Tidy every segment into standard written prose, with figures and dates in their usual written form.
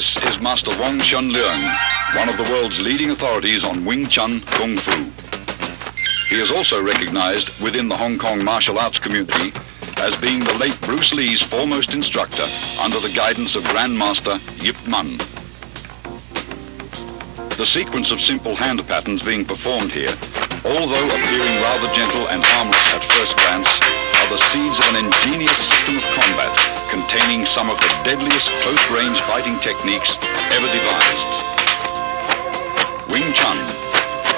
This is Master Wong Shun Leung, one of the world's leading authorities on Wing Chun Kung Fu. He is also recognized within the Hong Kong martial arts community as being the late Bruce Lee's foremost instructor under the guidance of Grandmaster Yip Man. The sequence of simple hand patterns being performed here, although appearing rather gentle and harmless at first glance, are the seeds of an ingenious system of combat containing some of the deadliest close-range fighting techniques ever devised. Wing Chun,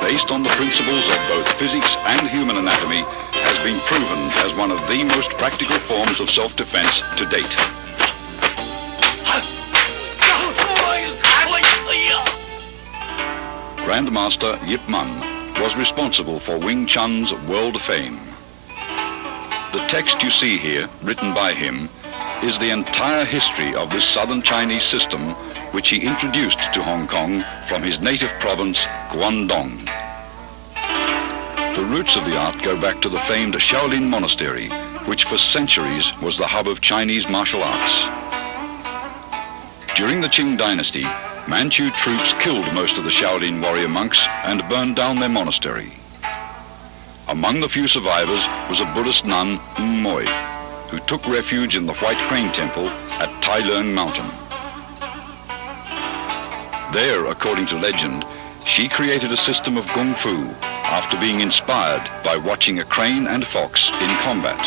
based on the principles of both physics and human anatomy, has been proven as one of the most practical forms of self-defense to date. Grandmaster Yip Man was responsible for Wing Chun's world fame. The text you see here, written by him, is the entire history of this southern Chinese system which he introduced to Hong Kong from his native province, Guangdong. The roots of the art go back to the famed Shaolin Monastery, which for centuries was the hub of Chinese martial arts. During the Qing dynasty, Manchu troops killed most of the Shaolin warrior monks and burned down their monastery. Among the few survivors was a Buddhist nun, Moi, who took refuge in the White Crane Temple at Leung Mountain. There, according to legend, she created a system of Kung Fu after being inspired by watching a crane and fox in combat.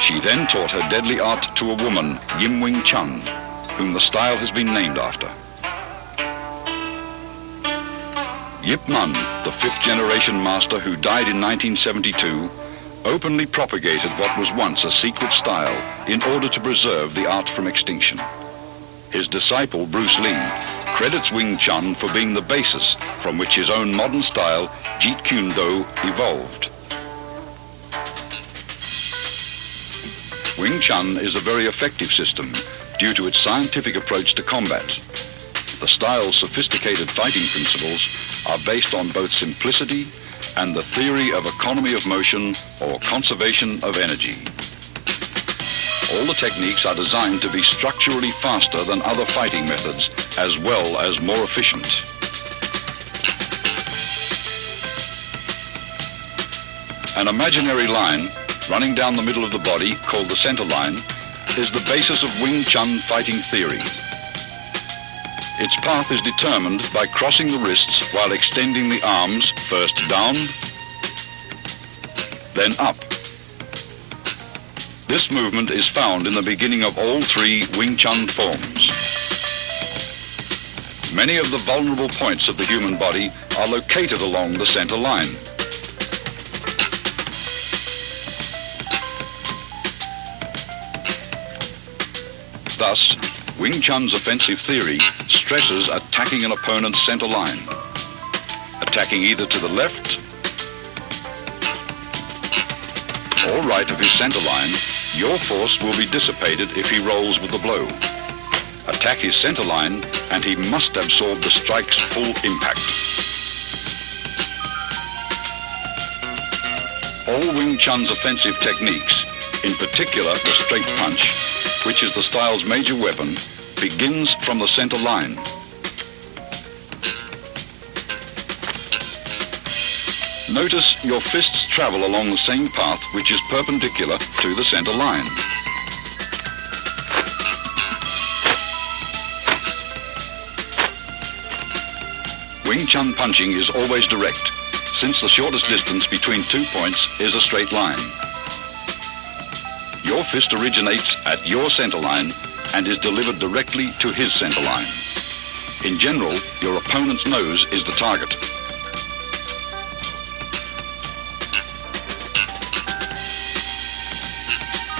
She then taught her deadly art to a woman, Yim Wing Chun, whom the style has been named after. Yip Man, the fifth-generation master who died in 1972, openly propagated what was once a secret style in order to preserve the art from extinction. His disciple, Bruce Lee, credits Wing Chun for being the basis from which his own modern style, Jeet Kune Do, evolved. Wing Chun is a very effective system due to its scientific approach to combat. The style's sophisticated fighting principles are based on both simplicity and the theory of economy of motion or conservation of energy. All the techniques are designed to be structurally faster than other fighting methods, as well as more efficient. An imaginary line running down the middle of the body, called the centerline, is the basis of Wing Chun fighting theory. Its path is determined by crossing the wrists while extending the arms first down, then up. This movement is found in the beginning of all three Wing Chun forms. Many of the vulnerable points of the human body are located along the center line. Thus, Wing Chun's offensive theory stresses attacking an opponent's center line. Attacking either to the left or right of his center line, your force will be dissipated if he rolls with the blow. Attack his center line and he must absorb the strike's full impact. All Wing Chun's offensive techniques, in particular the straight punch, which is the style's major weapon, begins from the center line. Notice your fists travel along the same path which is perpendicular to the center line. Wing Chun punching is always direct, since the shortest distance between 2 points is a straight line. Your fist originates at your center line and is delivered directly to his center line. In general, your opponent's nose is the target.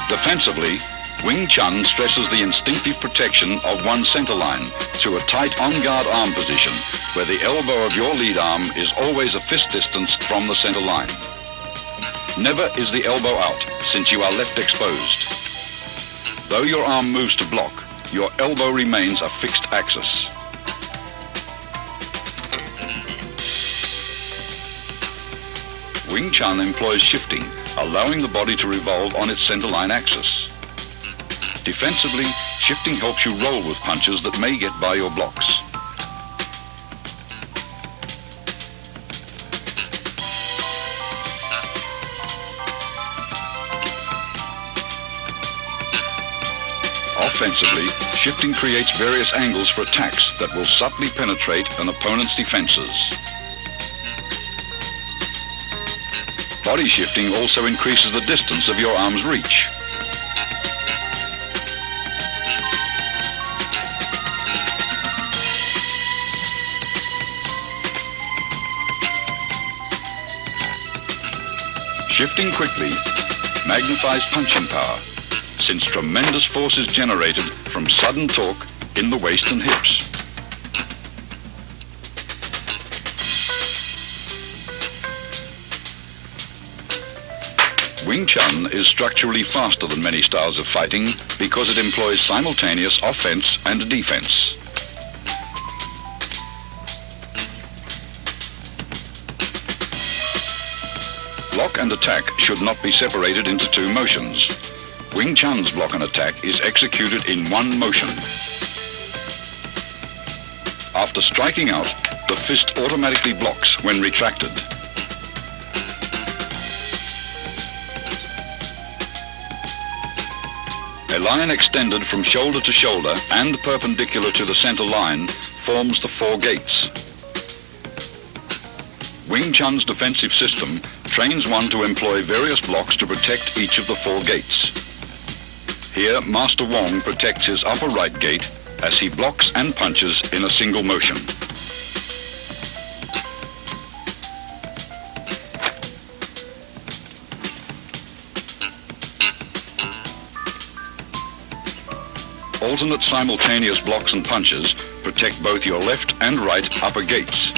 Defensively, Wing Chun stresses the instinctive protection of one's center line through a tight on-guard arm position where the elbow of your lead arm is always a fist distance from the center line. Never is the elbow out, since you are left exposed. Though your arm moves to block, your elbow remains a fixed axis. Wing Chun employs shifting, allowing the body to revolve on its center line axis. Defensively, shifting helps you roll with punches that may get by your blocks. Offensively, shifting creates various angles for attacks that will subtly penetrate an opponent's defenses. Body shifting also increases the distance of your arm's reach. Shifting quickly magnifies punching power, since tremendous force is generated from sudden torque in the waist and hips. Wing Chun is structurally faster than many styles of fighting because it employs simultaneous offense and defense. Block and attack should not be separated into two motions. Wing Chun's block and attack is executed in one motion. After striking out, the fist automatically blocks when retracted. A line extended from shoulder to shoulder and perpendicular to the center line forms the four gates. Wing Chun's defensive system trains one to employ various blocks to protect each of the four gates. Here, Master Wong protects his upper right gate as he blocks and punches in a single motion. Alternate simultaneous blocks and punches protect both your left and right upper gates.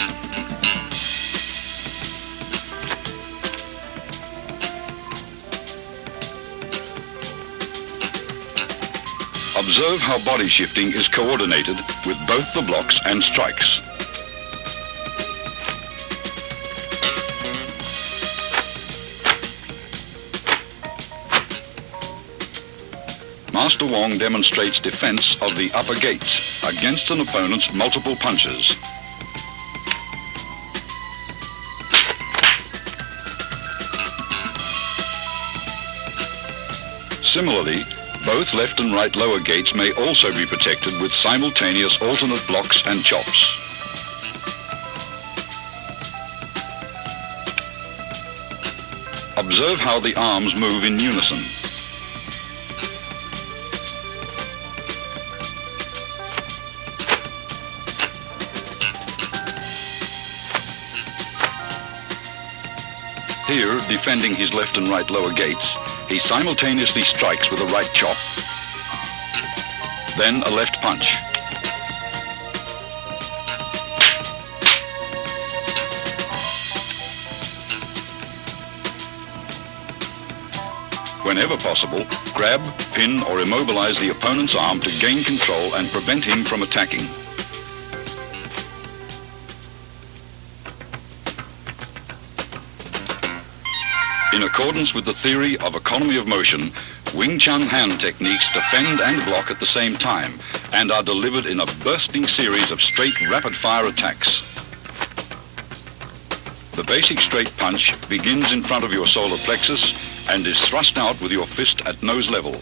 Observe how body shifting is coordinated with both the blocks and strikes. Master Wong demonstrates defense of the upper gates against an opponent's multiple punches. Similarly, both left and right lower gates may also be protected with simultaneous alternate blocks and chops. Observe how the arms move in unison. Here, defending his left and right lower gates, he simultaneously strikes with a right chop, then a left punch. Whenever possible, grab, pin, or immobilize the opponent's arm to gain control and prevent him from attacking. In accordance with the theory of economy of motion, Wing Chun hand techniques defend and block at the same time and are delivered in a bursting series of straight rapid-fire attacks. The basic straight punch begins in front of your solar plexus and is thrust out with your fist at nose level.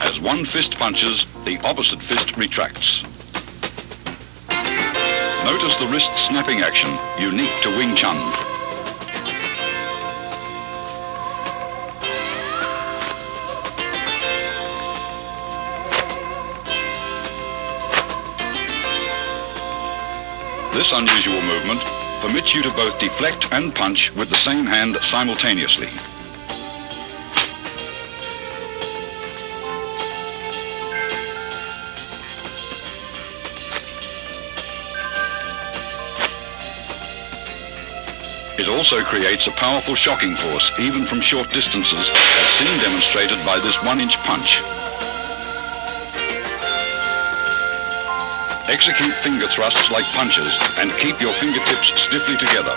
As one fist punches, the opposite fist retracts. Notice the wrist snapping action, unique to Wing Chun. This unusual movement permits you to both deflect and punch with the same hand simultaneously. It also creates a powerful shocking force, even from short distances, as seen demonstrated by this 1-inch punch. Execute finger thrusts like punches and keep your fingertips stiffly together.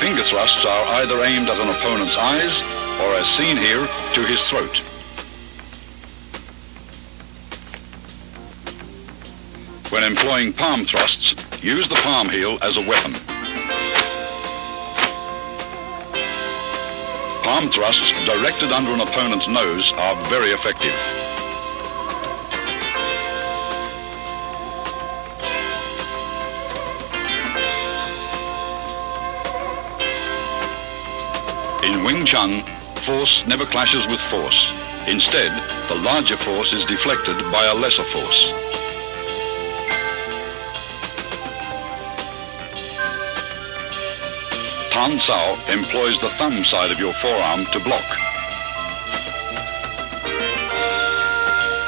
Finger thrusts are either aimed at an opponent's eyes or, as seen here, to his throat. When employing palm thrusts, use the palm heel as a weapon. Palm thrusts directed under an opponent's nose are very effective. In Wing Chun, force never clashes with force. Instead, the larger force is deflected by a lesser force. Tan Sao employs the thumb side of your forearm to block.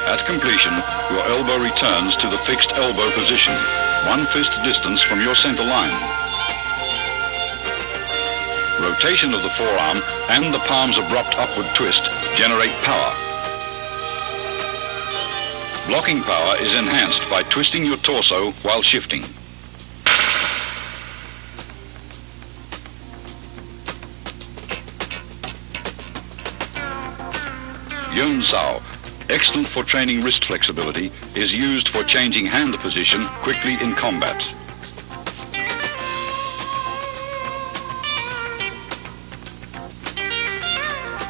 At completion, your elbow returns to the fixed elbow position, 1 fist distance from your center line. Rotation of the forearm and the palm's abrupt upward twist generate power. Blocking power is enhanced by twisting your torso while shifting. Yuan Sao, excellent for training wrist flexibility, is used for changing hand position quickly in combat.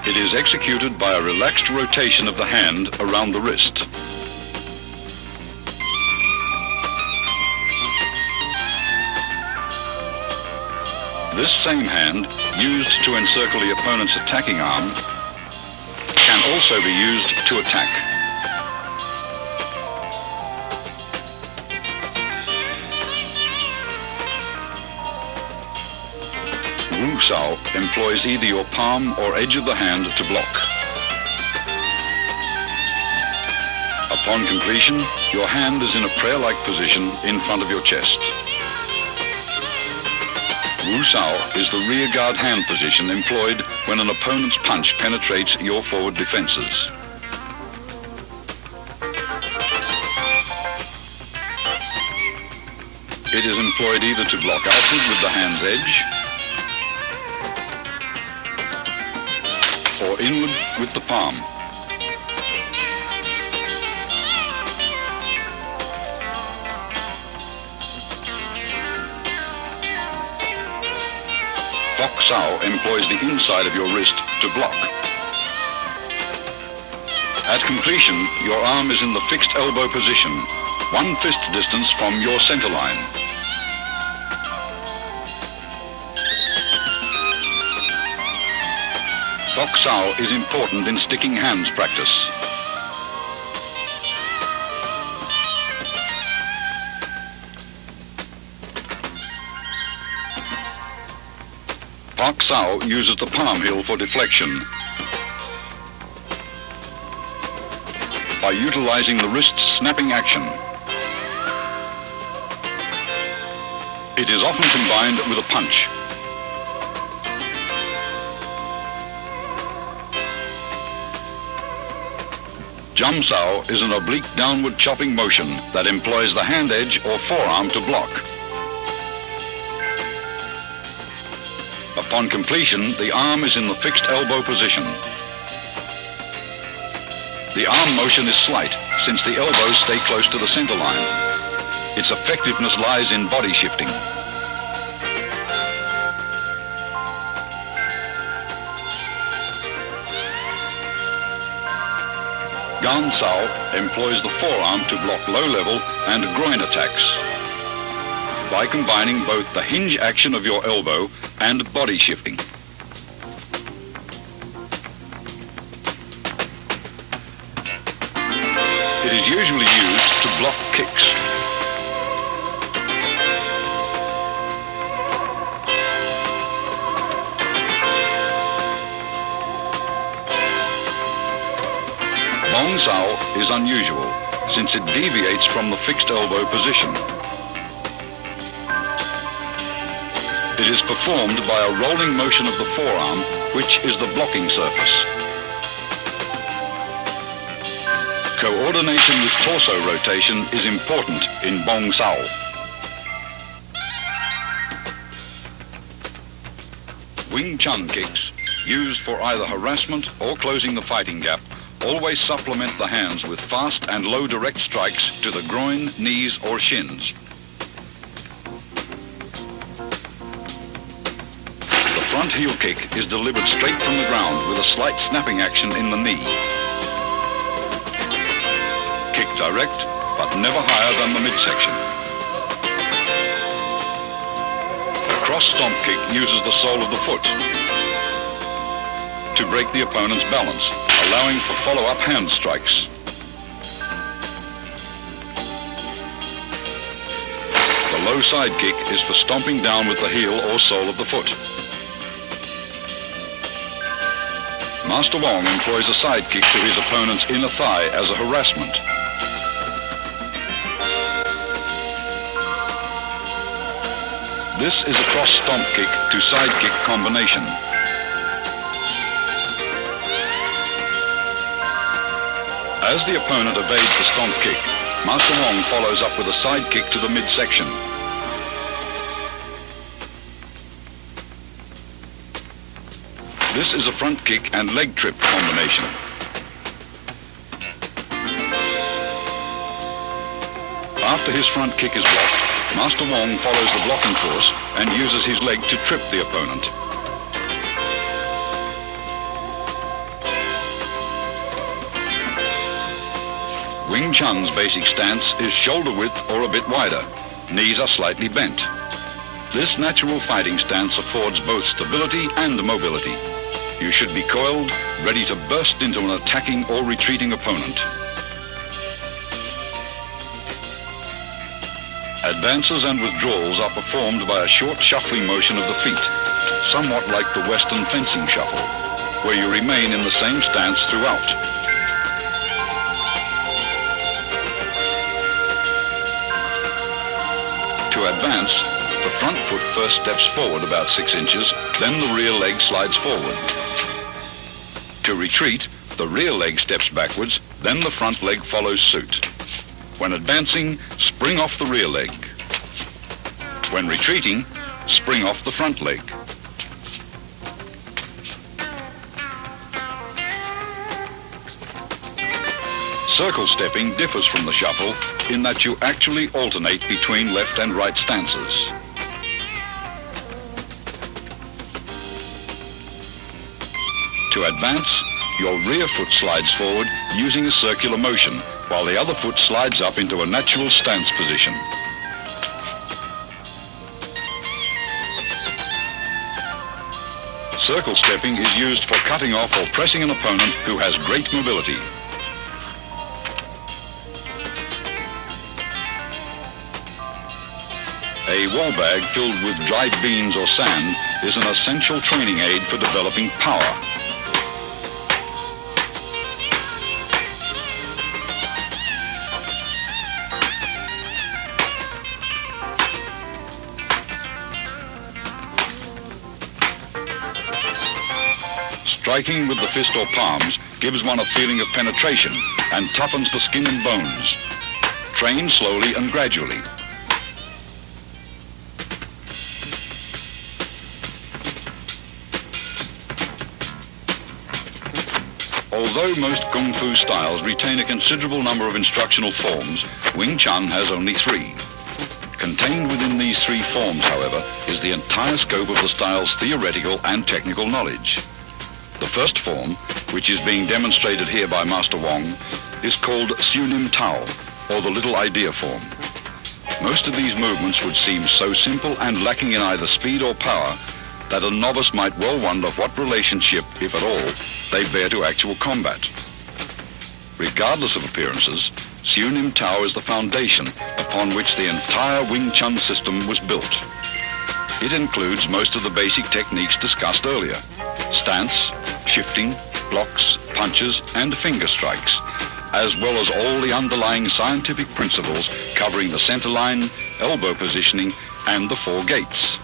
It is executed by a relaxed rotation of the hand around the wrist. This same hand, used to encircle the opponent's attacking arm, can also be used to attack. Wu Sao employs either your palm or edge of the hand to block. Upon completion, your hand is in a prayer-like position in front of your chest. Wu Sao is the rear guard hand position employed when an opponent's punch penetrates your forward defenses. It is employed either to block outward with the hand's edge or inward with the palm. FOK Sao employs the inside of your wrist to block. At completion, your arm is in the fixed elbow position, 1 fist distance from your center line. FOK Sao is important in sticking hands practice. FOK Sao uses the palm heel for deflection by utilizing the wrist's snapping action. It is often combined with a punch. Jum Sao is an oblique downward chopping motion that employs the hand edge or forearm to block. Upon completion, the arm is in the fixed elbow position. The arm motion is slight, since the elbows stay close to the center line. Its effectiveness lies in body shifting. Gan Sao employs the forearm to block low-level and groin attacks by combining both the hinge action of your elbow and body shifting. It is usually used to block kicks. Bong Sao is unusual, since it deviates from the fixed elbow position. It is performed by a rolling motion of the forearm, which is the blocking surface. Coordination with torso rotation is important in Bong Sao. Wing Chun kicks, used for either harassment or closing the fighting gap, always supplement the hands with fast and low direct strikes to the groin, knees or shins. The front heel kick is delivered straight from the ground with a slight snapping action in the knee. Kick direct, but never higher than the midsection. The cross stomp kick uses the sole of the foot to break the opponent's balance, allowing for follow-up hand strikes. The low side kick is for stomping down with the heel or sole of the foot. Master Wong employs a side kick to his opponent's inner thigh as a harassment. This is a cross stomp kick to side kick combination. As the opponent evades the stomp kick, Master Wong follows up with a side kick to the midsection. This is a front kick and leg trip combination. After his front kick is blocked, Master Wong follows the blocking force and uses his leg to trip the opponent. Wing Chun's basic stance is shoulder width or a bit wider. Knees are slightly bent. This natural fighting stance affords both stability and mobility. You should be coiled, ready to burst into an attacking or retreating opponent. Advances and withdrawals are performed by a short shuffling motion of the feet, somewhat like the Western fencing shuffle, where you remain in the same stance throughout. To advance, the front foot first steps forward about 6 inches, then the rear leg slides forward. To retreat, the rear leg steps backwards, then the front leg follows suit. When advancing, spring off the rear leg. When retreating, spring off the front leg. Circle stepping differs from the shuffle in that you actually alternate between left and right stances. To advance, your rear foot slides forward using a circular motion, while the other foot slides up into a natural stance position. Circle stepping is used for cutting off or pressing an opponent who has great mobility. A wall bag filled with dried beans or sand is an essential training aid for developing power. Striking with the fist or palms gives one a feeling of penetration and toughens the skin and bones. Train slowly and gradually. Although most Kung Fu styles retain a considerable number of instructional forms, Wing Chun has only 3. Contained within these 3 forms, however, is the entire scope of the style's theoretical and technical knowledge. The first form, which is being demonstrated here by Master Wong, is called Siu Tao, or the Little Idea form. Most of these movements would seem so simple and lacking in either speed or power that a novice might well wonder what relationship, if at all, they bear to actual combat. Regardless of appearances, Siu Tao is the foundation upon which the entire Wing Chun system was built. It includes most of the basic techniques discussed earlier: stance, shifting, blocks, punches, and finger strikes, as well as all the underlying scientific principles covering the centerline, elbow positioning, and the 4 gates.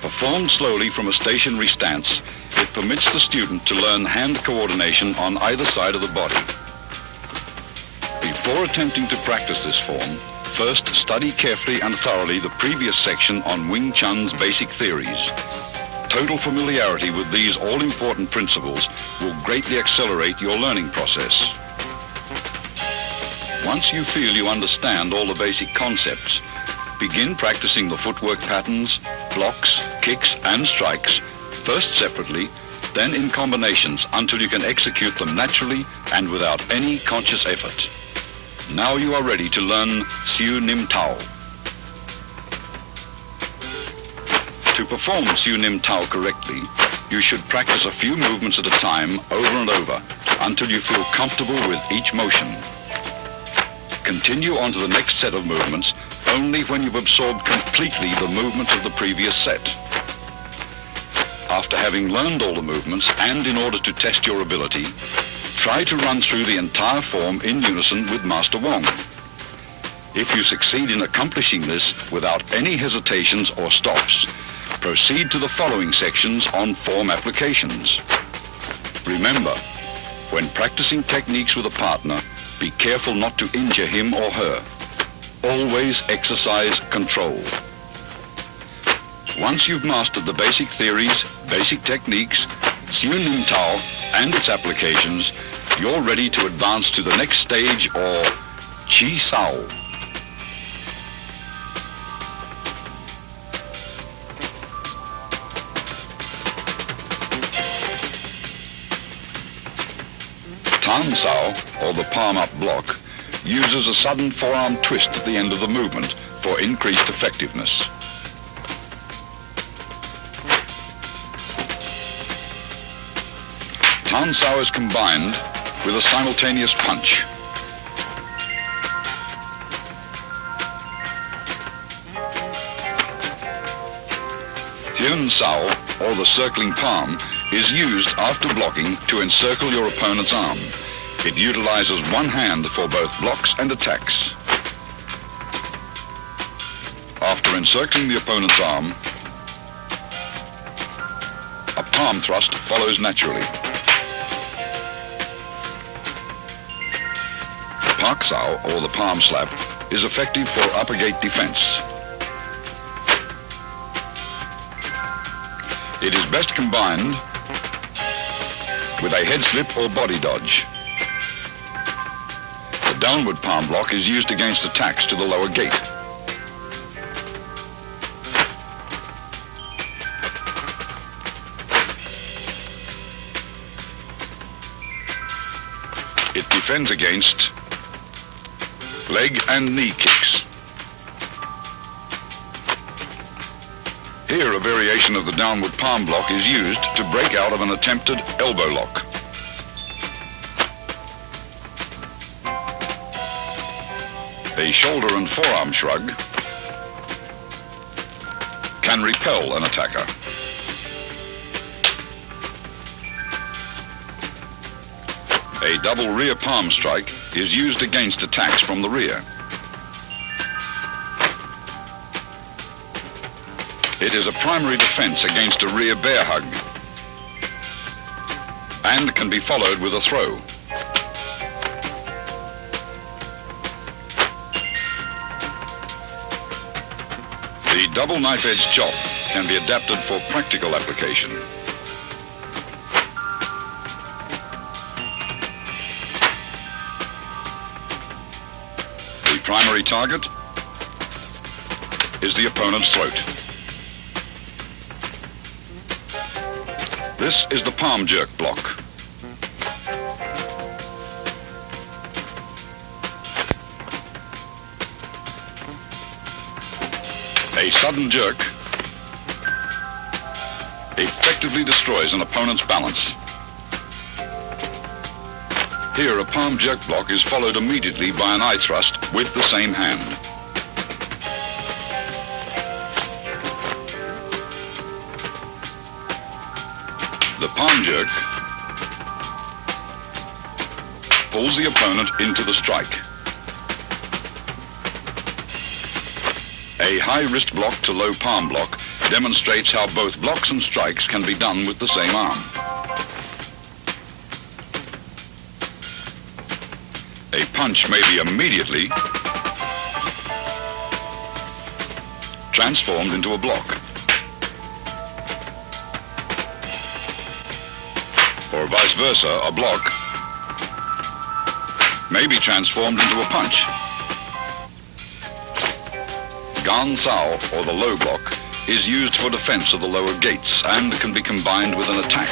Performed slowly from a stationary stance, it permits the student to learn hand coordination on either side of the body. Before attempting to practice this form, first study carefully and thoroughly the previous section on Wing Chun's basic theories. Total familiarity with these all-important principles will greatly accelerate your learning process. Once you feel you understand all the basic concepts, begin practicing the footwork patterns, blocks, kicks, and strikes, first separately, then in combinations until you can execute them naturally and without any conscious effort. Now you are ready to learn Siu Tao. To perform Siu Tao correctly, you should practice a few movements at a time over and over until you feel comfortable with each motion. Continue on to the next set of movements only when you've absorbed completely the movements of the previous set. After having learned all the movements, and in order to test your ability, try to run through the entire form in unison with Master Wong. If you succeed in accomplishing this without any hesitations or stops, proceed to the following sections on form applications. Remember, when practicing techniques with a partner, be careful not to injure him or her. Always exercise control. Once you've mastered the basic theories, basic techniques, Siu Tao, and its applications, you're ready to advance to the next stage, or Chi Sao. Tan Sao, or the palm-up block, uses a sudden forearm twist at the end of the movement for increased effectiveness. Tan Sao is combined with a simultaneous punch. Hyun Sao, or the circling palm, is used after blocking to encircle your opponent's arm. It utilizes one hand for both blocks and attacks. After encircling the opponent's arm, a palm thrust follows naturally. Pak Sao, or the palm slap, is effective for upper gate defense. It is best combined with a head slip or body dodge. The downward palm block is used against attacks to the lower gate. It defends against leg and knee kicks. Here, a variation of the downward palm block is used to break out of an attempted elbow lock. A shoulder and forearm shrug can repel an attacker. A double rear palm strike is used against attacks from the rear. It is a primary defense against a rear bear hug and can be followed with a throw. The double knife-edge chop can be adapted for practical application. primary target is the opponent's throat. This is the palm jerk block. A sudden jerk effectively destroys an opponent's balance. Here, a palm jerk block is followed immediately by an eye thrust with the same hand. The palm jerk pulls the opponent into the strike. A high wrist block to low palm block demonstrates how both blocks and strikes can be done with the same arm. A punch may be immediately transformed into a block, or vice versa, a block may be transformed into a punch. Gan Sao, or the low block, is used for defense of the lower gates and can be combined with an attack.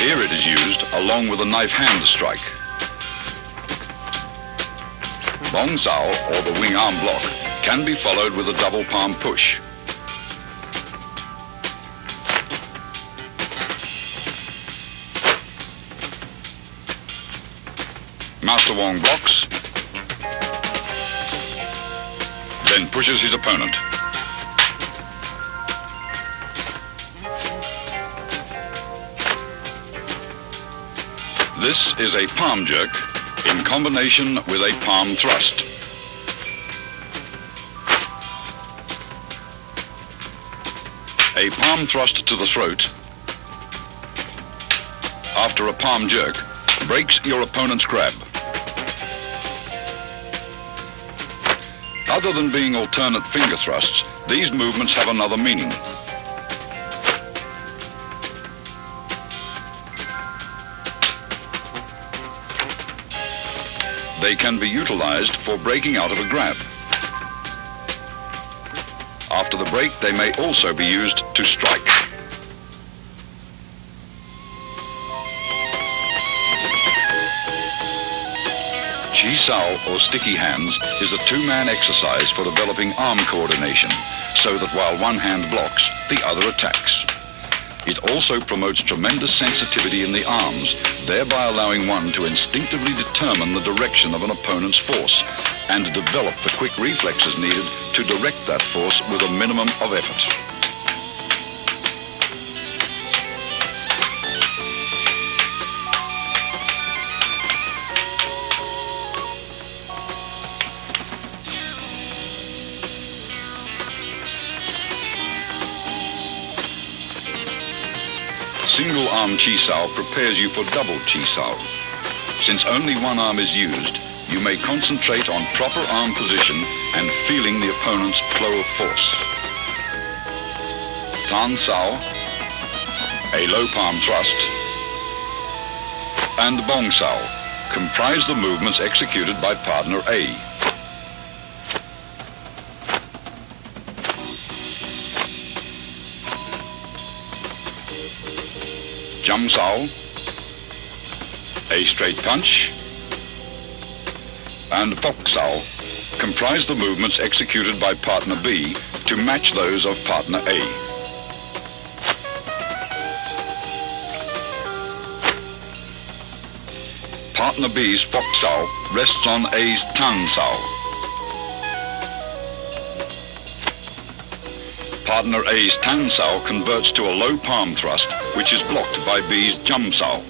Here it is used along with a knife hand strike. Bong Sao, or the wing arm block, can be followed with a double palm push. Master Wong blocks, then pushes his opponent. This is a palm jerk in combination with a palm thrust. A palm thrust to the throat after a palm jerk breaks your opponent's grab. Other than being alternate finger thrusts, these movements have another meaning. They can be utilized for breaking out of a grab. After the break, they may also be used to strike. Chi Sao, or sticky hands, is a two-man exercise for developing arm coordination, so that while one hand blocks, the other attacks. It also promotes tremendous sensitivity in the arms, thereby allowing one to instinctively determine the direction of an opponent's force and develop the quick reflexes needed to direct that force with a minimum of effort. Single arm Chi Sao prepares you for double Chi Sao. Since only one arm is used, you may concentrate on proper arm position and feeling the opponent's flow of force. Tan Sao, a low palm thrust, and Bong Sao comprise the movements executed by partner A. Jum Sao, a straight punch, and Fok Sao comprise the movements executed by partner B to match those of partner A. Partner B's Fok Sao rests on A's Tan Sao. Partner A's Tan Sao converts to a low palm thrust, which is blocked by B's Jum Sao.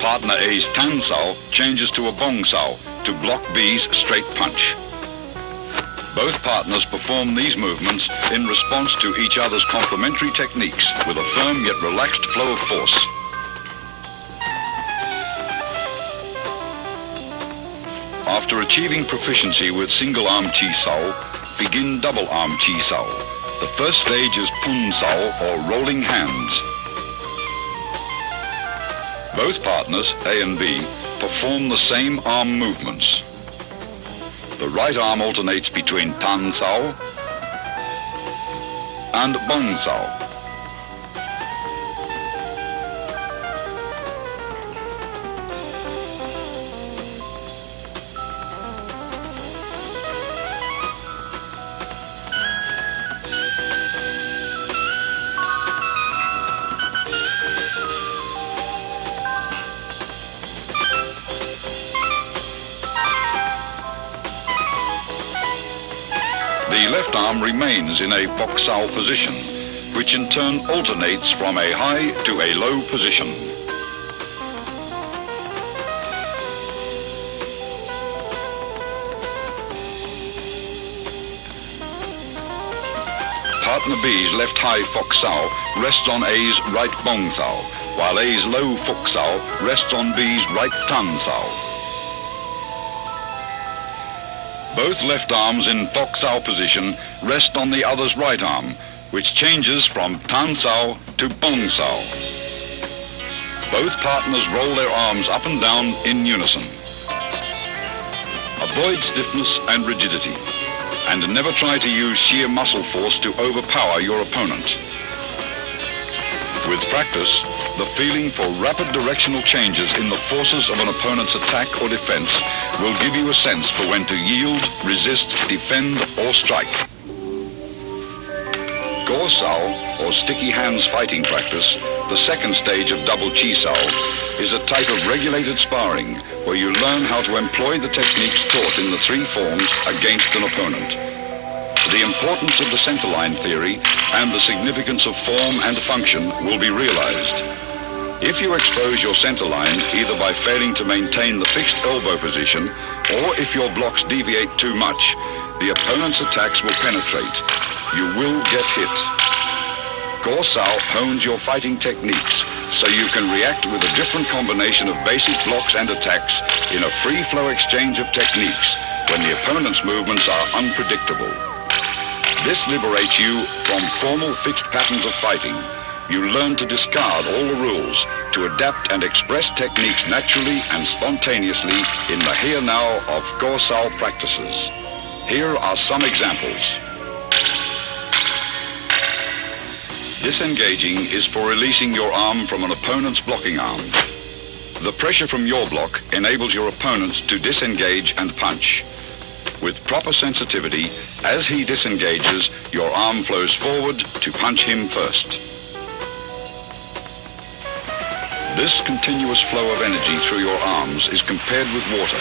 Partner A's Tan Sao changes to a Bong Sao to block B's straight punch. Both partners perform these movements in response to each other's complementary techniques with a firm yet relaxed flow of force. After achieving proficiency with single arm Chi Sao, begin double arm Chi Sao. The first stage is POON Sao, or rolling hands. Both partners, A and B, perform the same arm movements. The right arm alternates between Tan Sao and Bong Sao. The left arm remains in a Fok Sao position, which in turn alternates from a high to a low position. Partner B's left high Fok Sao rests on A's right Bong Sao, while A's low Fok Sao rests on B's right Tan Sao. Both left arms in Fok Sao position rest on the other's right arm, which changes from Tan Sao to Bong Sao. Both partners roll their arms up and down in unison. Avoid stiffness and rigidity, and never try to use sheer muscle force to overpower your opponent. With practice, the feeling for rapid directional changes in the forces of an opponent's attack or defense will give you a sense for when to yield, resist, defend, or strike. Go Sao, or sticky hands fighting practice, the second stage of double Chi Sao, is a type of regulated sparring where you learn how to employ the techniques taught in the three forms against an opponent. The importance of the centerline theory and the significance of form and function will be realized. If you expose your centerline either by failing to maintain the fixed elbow position or if your blocks deviate too much, the opponent's attacks will penetrate. You will get hit. Go Sao hones your fighting techniques so you can react with a different combination of basic blocks and attacks in a free-flow exchange of techniques when the opponent's movements are unpredictable. This liberates you from formal fixed patterns of fighting. You learn to discard all the rules, to adapt and express techniques naturally and spontaneously in the here-now of Go Sao practices. Here are some examples. Disengaging is for releasing your arm from an opponent's blocking arm. The pressure from your block enables your opponent to disengage and punch. With proper sensitivity, as he disengages, your arm flows forward to punch him first. This continuous flow of energy through your arms is compared with water.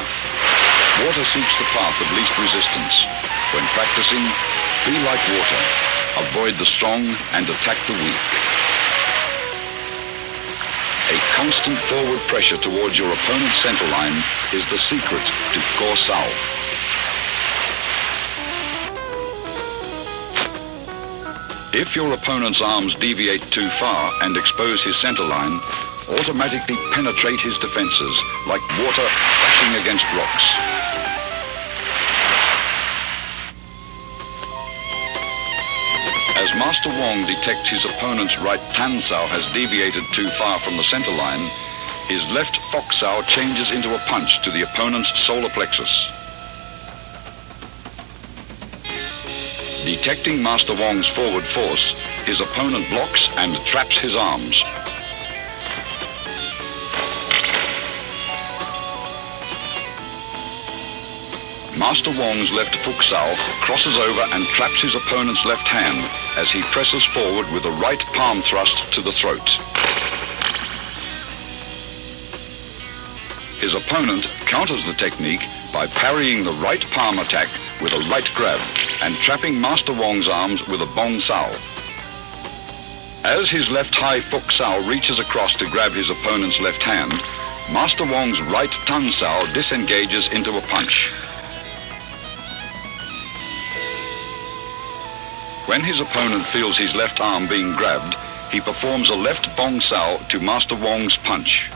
Water seeks the path of least resistance. When practicing, be like water. Avoid the strong and attack the weak. A constant forward pressure towards your opponent's centerline is the secret to Go Sao. If your opponent's arms deviate too far and expose his centerline, automatically penetrate his defenses like water crashing against rocks. As Master Wong detects his opponent's right Tan Sao has deviated too far from the centerline, his left Fok Sao changes into a punch to the opponent's solar plexus. Detecting Master Wong's forward force, his opponent blocks and traps his arms. Master Wong's left Fok Sao crosses over and traps his opponent's left hand as he presses forward with a right palm thrust to the throat. His opponent counters the technique by parrying the right palm attack with a right grab and trapping Master Wong's arms with a Bong Sao. As his left high Fok Sao reaches across to grab his opponent's left hand, Master Wong's right Tan Sao disengages into a punch. When his opponent feels his left arm being grabbed, he performs a left Bong Sao to Master Wong's punch.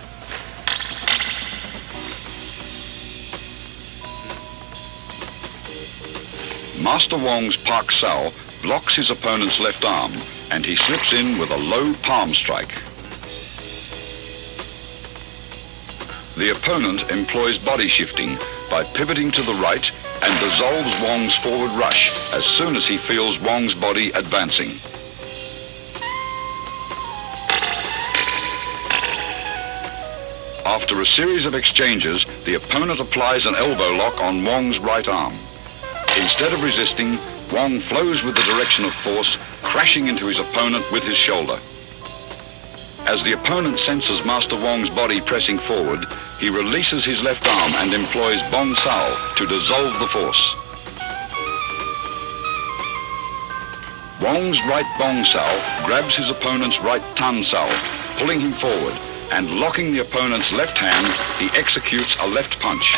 Master Wong's Pak Sao blocks his opponent's left arm and he slips in with a low palm strike. The opponent employs body shifting by pivoting to the right and dissolves Wong's forward rush as soon as he feels Wong's body advancing. After a series of exchanges, the opponent applies an elbow lock on Wong's right arm. Instead of resisting, Wong flows with the direction of force, crashing into his opponent with his shoulder. As the opponent senses Master Wong's body pressing forward, he releases his left arm and employs Bong Sao to dissolve the force. Wong's right Bong Sao grabs his opponent's right Tan Sao, pulling him forward, and locking the opponent's left hand, he executes a left punch.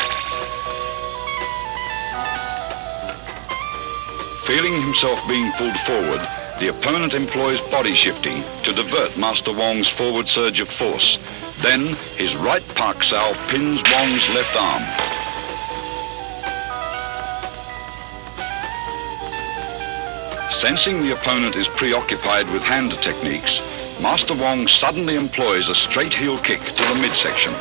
Feeling himself being pulled forward, the opponent employs body shifting to divert Master Wong's forward surge of force. Then, his right Pak Sao pins Wong's left arm. Sensing the opponent is preoccupied with hand techniques, Master Wong suddenly employs a straight heel kick to the midsection.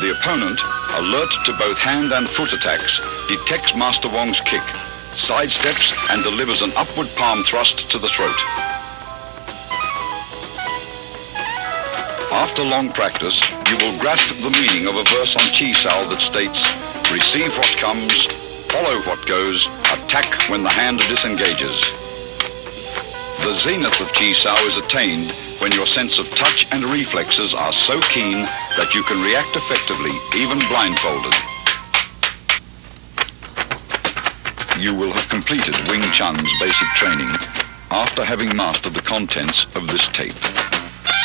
The opponent, alert to both hand and foot attacks, detects Master Wong's kick, sidesteps and delivers an upward palm thrust to the throat. After long practice, you will grasp the meaning of a verse on Chi Sao that states, "Receive what comes, follow what goes, attack when the hand disengages." The zenith of Chi Sao is attained when your sense of touch and reflexes are so keen that you can react effectively, even blindfolded. You will have completed Wing Chun's basic training after having mastered the contents of this tape.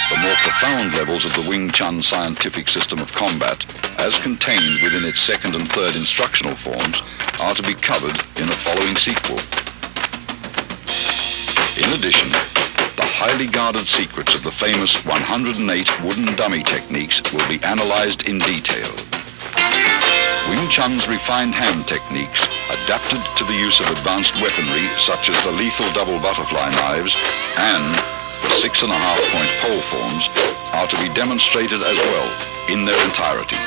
The more profound levels of the Wing Chun scientific system of combat, as contained within its second and third instructional forms, are to be covered in a following sequel. In addition, the highly guarded secrets of the famous 108 wooden dummy techniques will be analyzed in detail. Wing Chun's refined hand techniques, adapted to the use of advanced weaponry such as the lethal double butterfly knives and the 6.5-point pole forms, are to be demonstrated as well in their entirety.